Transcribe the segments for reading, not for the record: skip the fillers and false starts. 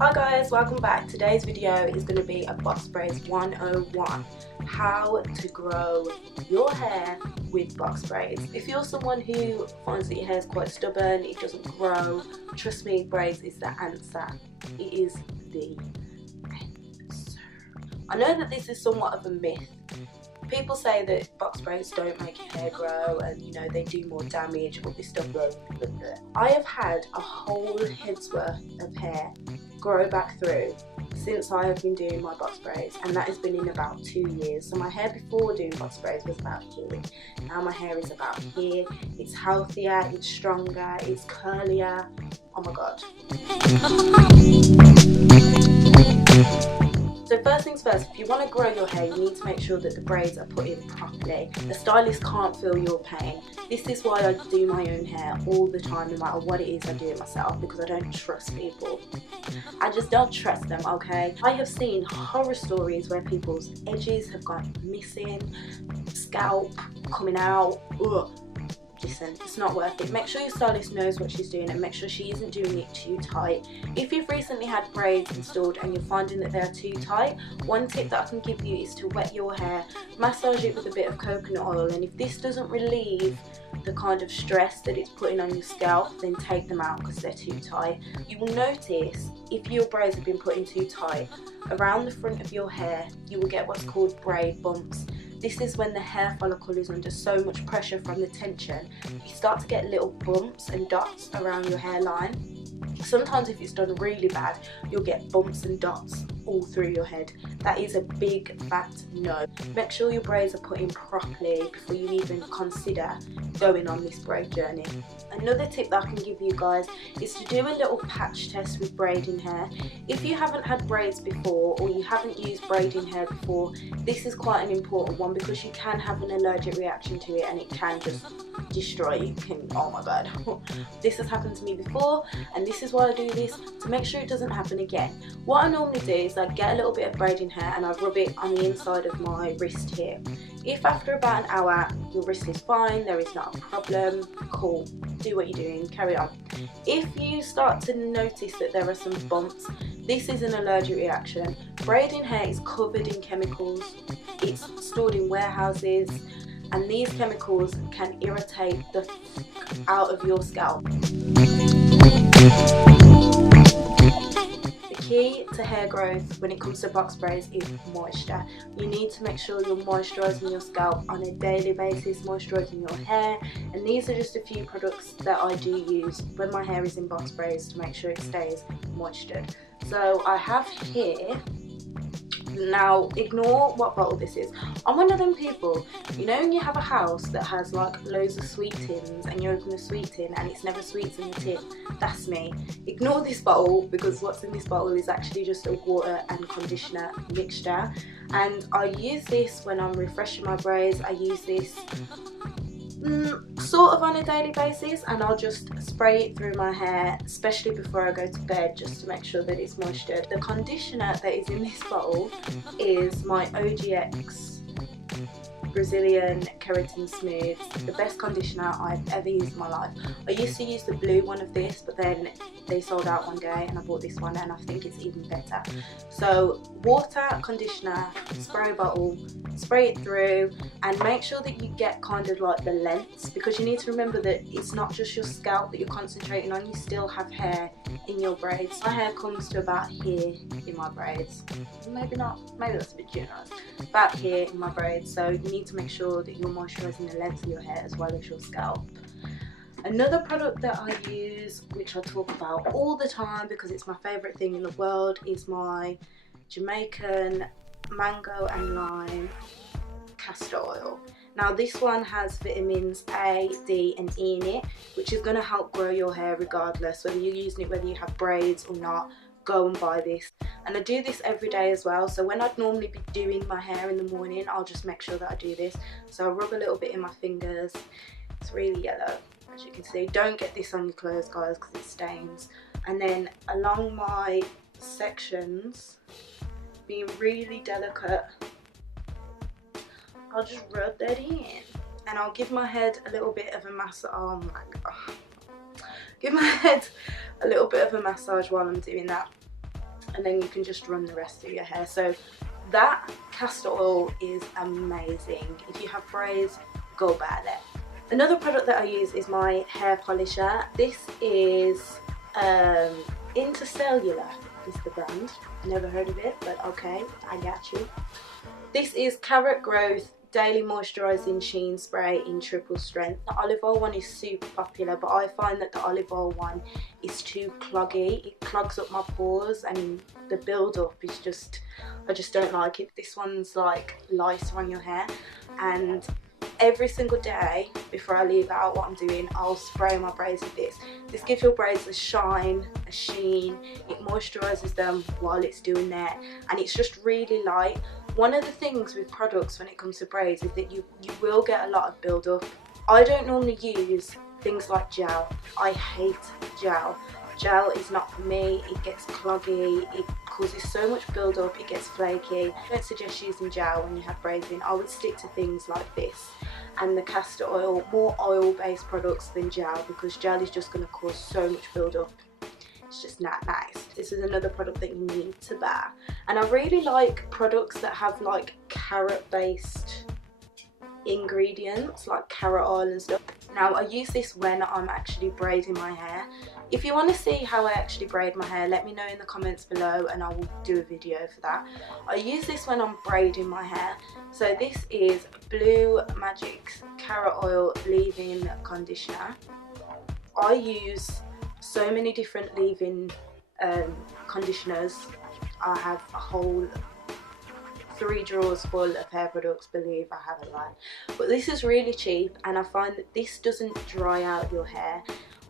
Hi guys, welcome back. Today's video is going to be a box braids 101, how to grow your hair with box braids. If you're someone who finds that your hair is quite stubborn, it doesn't grow, trust me, braids is the answer. It is the answer. I know that this is somewhat of a myth. People say that box braids don't make your hair grow and they do more damage, all this stuff. I have had a whole head's worth of hair grow back through since I have been doing my box braids, and that has been in about 2 years. So my hair before doing box braids was about here. Now my hair is about here. It's healthier, it's stronger, it's curlier. Oh my god. So first things first, if you want to grow your hair, you need to make sure that the braids are put in properly. A stylist can't feel your pain. This is why I do my own hair all the time, no matter what it is. I do it myself because I don't trust people. I just don't trust them, okay? I have seen horror stories where people's edges have gone missing, scalp coming out. Ugh. Listen, it's not worth it. Make sure your stylist knows what she's doing and make sure she isn't doing it too tight. If you've recently had braids installed and you're finding that they're too tight, one tip that I can give you is to wet your hair, massage it with a bit of coconut oil, and if this doesn't relieve the kind of stress that it's putting on your scalp, then take them out because they're too tight. You will notice if your braids have been put in too tight, around the front of your hair you will get what's called braid bumps. This is when the hair follicle is under so much pressure from the tension, you start to get little bumps and dots around your hairline. Sometimes if it's done really bad, you'll get bumps and dots all through your head. That is a big fat no. Make sure your braids are put in properly before you even consider going on this braid journey. Another tip that I can give you guys is to do a little patch test with braiding hair. If you haven't had braids before or you haven't used braiding hair before, this is quite an important one because you can have an allergic reaction to it and it can just destroy you. Oh my god. This has happened to me before and this is why I do this, to make sure it doesn't happen again. What I normally do is I get a little bit of braiding hair and I rub it on the inside of my wrist here. If after about an hour your wrist is fine, there is not a problem, cool, do what you're doing, carry on. If you start to notice that there are some bumps, this is an allergic reaction. Braiding hair is covered in chemicals, it's stored in warehouses, and these chemicals can irritate the f out of your scalp. The key to hair growth when it comes to box braids is moisture. You need to make sure you're moisturising your scalp on a daily basis, moisturising your hair, and these are just a few products that I do use when my hair is in box braids to make sure it stays moistured. So I have here, now ignore what bottle this is. I'm one of them people, when you have a house that has like loads of sweet tins and you open a sweet tin and it's never sweets in the tin, that's me. Ignore this bottle because what's in this bottle is actually just a water and conditioner mixture, and I use this when I'm refreshing my braids. I use this sort of on a daily basis, and I'll just spray it through my hair, especially before I go to bed, just to make sure that it's moistured. The conditioner that is in this bottle is my OGX Brazilian Keratin Smooth, the best conditioner I've ever used in my life. I used to use the blue one of this, but then they sold out one day and I bought this one and I think it's even better. So water, conditioner, spray bottle, spray it through, and make sure that you get kind of like the lengths, because you need to remember that it's not just your scalp that you're concentrating on, you still have hair in your braids. My hair comes to about here in my braids. Maybe not, maybe that's a bit generous. About here in my braids, so you need to make sure that you're moisturising the length of your hair as well as your scalp. Another product that I use, which I talk about all the time because it's my favourite thing in the world, is my Jamaican mango and lime castor oil. Now this one has vitamins A, D and E in it, which is going to help grow your hair regardless, whether you're using it, whether you have braids or not. Go and buy this. And I do this every day as well, so when I'd normally be doing my hair in the morning, I'll just make sure that I do this. So I rub a little bit in my fingers. It's really yellow, as you can see. Don't get this on your clothes, guys, because it stains. And then along my sections, being really delicate, I'll just rub that in, and I'll give my head a little bit of a massage. Oh my god, give my head a little bit of a massage while I'm doing that. and then you can just run the rest of your hair. So that castor oil is amazing. If you have braids, go buy that. Another product that I use is my hair polisher. This is Intercellular is the brand. Never heard of it, but okay, I got you. This is Carrot Growth Daily Moisturising Sheen Spray in triple strength. The olive oil one is super popular, but I find that the olive oil one is too cloggy. It clogs up my pores, and the build up is just, I just don't like it. This one's like lighter on your hair, and every single day before I leave out what I'm doing, I'll spray my braids with this. This gives your braids a shine, a sheen. It moisturises them while it's doing that, and it's just really light. One of the things with products when it comes to braids is that you will get a lot of build up. I don't normally use things like gel. I hate gel. Gel is not for me. It gets cloggy, it causes so much build up, it gets flaky. I don't suggest using gel when you have braids in. I would stick to things like this and the castor oil, more oil based products than gel, because gel is just going to cause so much build up. It's just not nice. This is another product that you need to buy. And I really like products that have like carrot based ingredients, like carrot oil and stuff. Now I use this when I'm actually braiding my hair. If you want to see how I actually braid my hair, let me know in the comments below and I will do a video for that. I use this when I'm braiding my hair. So this is Blue Magic's Carrot Oil Leave-In Conditioner. I use so many different leave-in conditioners. I have a whole 3 drawers full of hair products, believe I have a lot. But this is really cheap, and I find that this doesn't dry out your hair.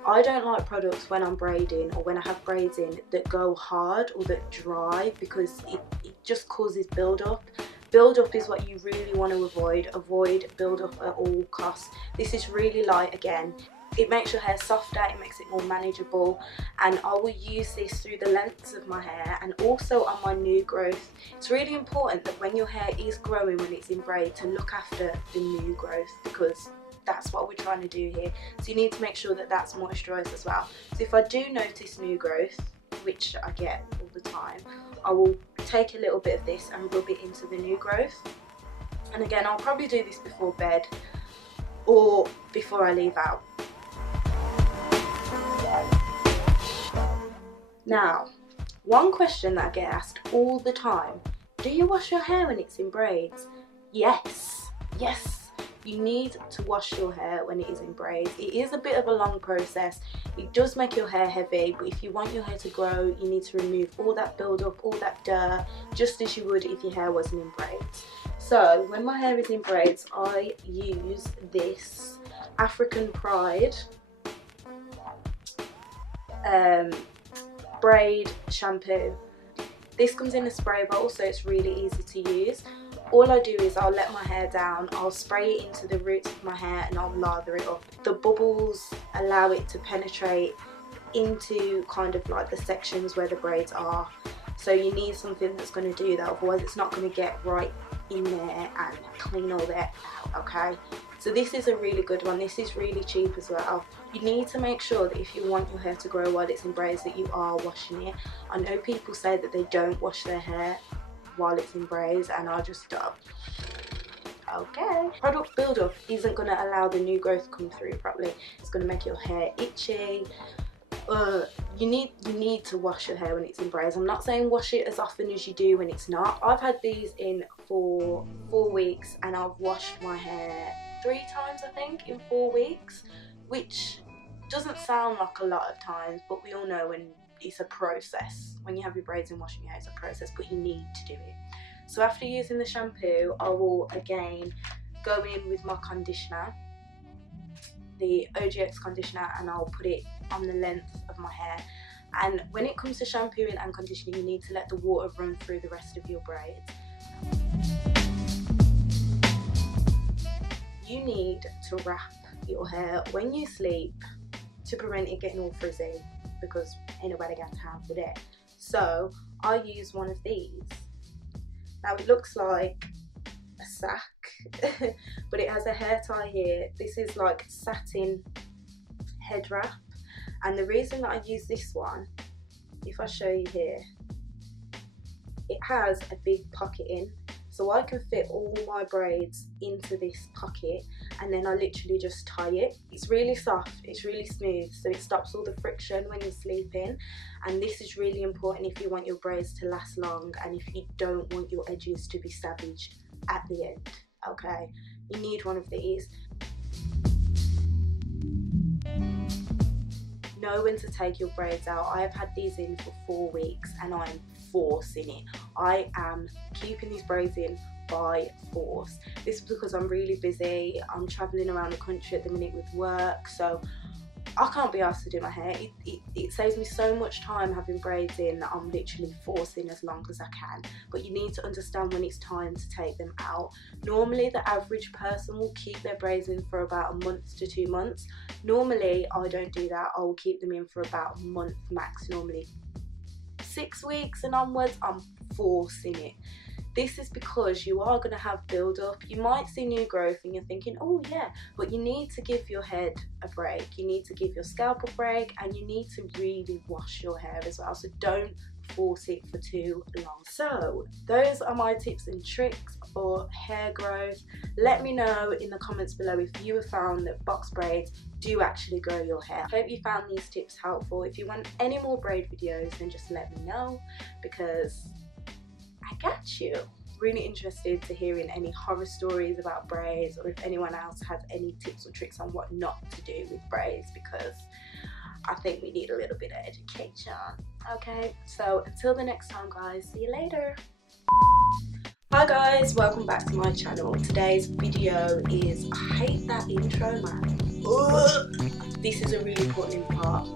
I don't like products when I'm braiding or when I have braids in that go hard or that dry, because it just causes build-up. Build-up is what you really want to avoid. Avoid build-up at all costs. This is really light again. It makes your hair softer, it makes it more manageable, and I will use this through the lengths of my hair and also on my new growth. It's really important that when your hair is growing, when it's in braid, to look after the new growth, because that's what we're trying to do here. So you need to make sure that that's moisturised as well. So if I do notice new growth, which I get all the time, I will take a little bit of this and rub it into the new growth. And again, I'll probably do this before bed or before I leave out. Now, one question that I get asked all the time: do you wash your hair when it's in braids? Yes, you need to wash your hair when it is in braids. It is a bit of a long process. It does make your hair heavy, but if you want your hair to grow, you need to remove all that build-up, all that dirt, just as you would if your hair wasn't in braids. So when my hair is in braids, I use this African Pride braid shampoo. This comes in a spray bottle, so it's really easy to use. All I do is I'll let my hair down, I'll spray it into the roots of my hair and I'll lather it up. The bubbles allow it to penetrate into kind of like the sections where the braids are. So you need something that's going to do that, otherwise it's not going to get right in there and clean all that out, okay? So this is a really good one. This is really cheap as well. You need to make sure that if you want your hair to grow while it's in braids, that you are washing it. I know people say that they don't wash their hair while it's in braids, and I just stop. Okay. Product buildup isn't going to allow the new growth to come through properly. It's going to make your hair itchy. You need to wash your hair when it's in braids. I'm not saying wash it as often as you do when it's not. I've had these in for 4 weeks and I've washed my hair 3 times, I think, in 4 weeks, which doesn't sound like a lot of times, but we all know when it's a process. When you have your braids and washing your hair, it's a process, but you need to do it. So after using the shampoo, I will again go in with my conditioner, the OGX conditioner, and I'll put it on the length of my hair. And when it comes to shampooing and conditioning, you need to let the water run through the rest of your braids. You need to wrap your hair when you sleep to prevent it getting all frizzy, because ain't nobody got time for that. So I use one of these. Now it looks like a sack, but it has a hair tie here. This is like satin head wrap, and the reason that I use this one, if I show you here, has a big pocket in, so I can fit all my braids into this pocket, and then I literally just tie it. It's really soft, it's really smooth, so it stops all the friction when you're sleeping, and this is really important if you want your braids to last long and if you don't want your edges to be savaged at the end. Okay, you need one of these. Know when to take your braids out. I have had these in for 4 weeks and I'm forcing it. I am keeping these braids in by force. This is because I'm really busy. I'm traveling around the country at the minute with work, so I can't be asked to do my hair. It saves me so much time having braids in that I'm literally forcing as long as I can. But you need to understand when it's time to take them out. Normally the average person will keep their braids in for about a month to 2 months. Normally I don't do that. I will keep them in for about a month max, normally 6 weeks and onwards. I'm forcing it. This is because you are going to have build up. You might see new growth and you're thinking, oh yeah, but you need to give your head a break. You need to give your scalp a break, and you need to really wash your hair as well. So don't force it for too long. So those are my tips and tricks for hair growth. Let me know in the comments below if you have found that box braids do actually grow your hair. I hope you found these tips helpful. If you want any more braid videos, then just let me know, because I got you. Really interested to hearing any horror stories about braids, or if anyone else has any tips or tricks on what not to do with braids, because I think we need a little bit of education. Okay, so until the next time guys, see you later. Hi guys, welcome back to my channel. Today's video is, I hate that intro, man. This is a really important part.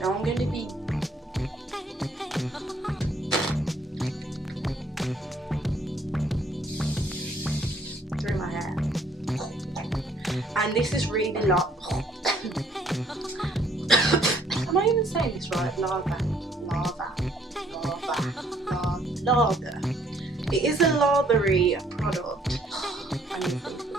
Now I'm going to be through my hair, and this is really long. Am I even saying this right? Lather. It is a lathery product. I need to think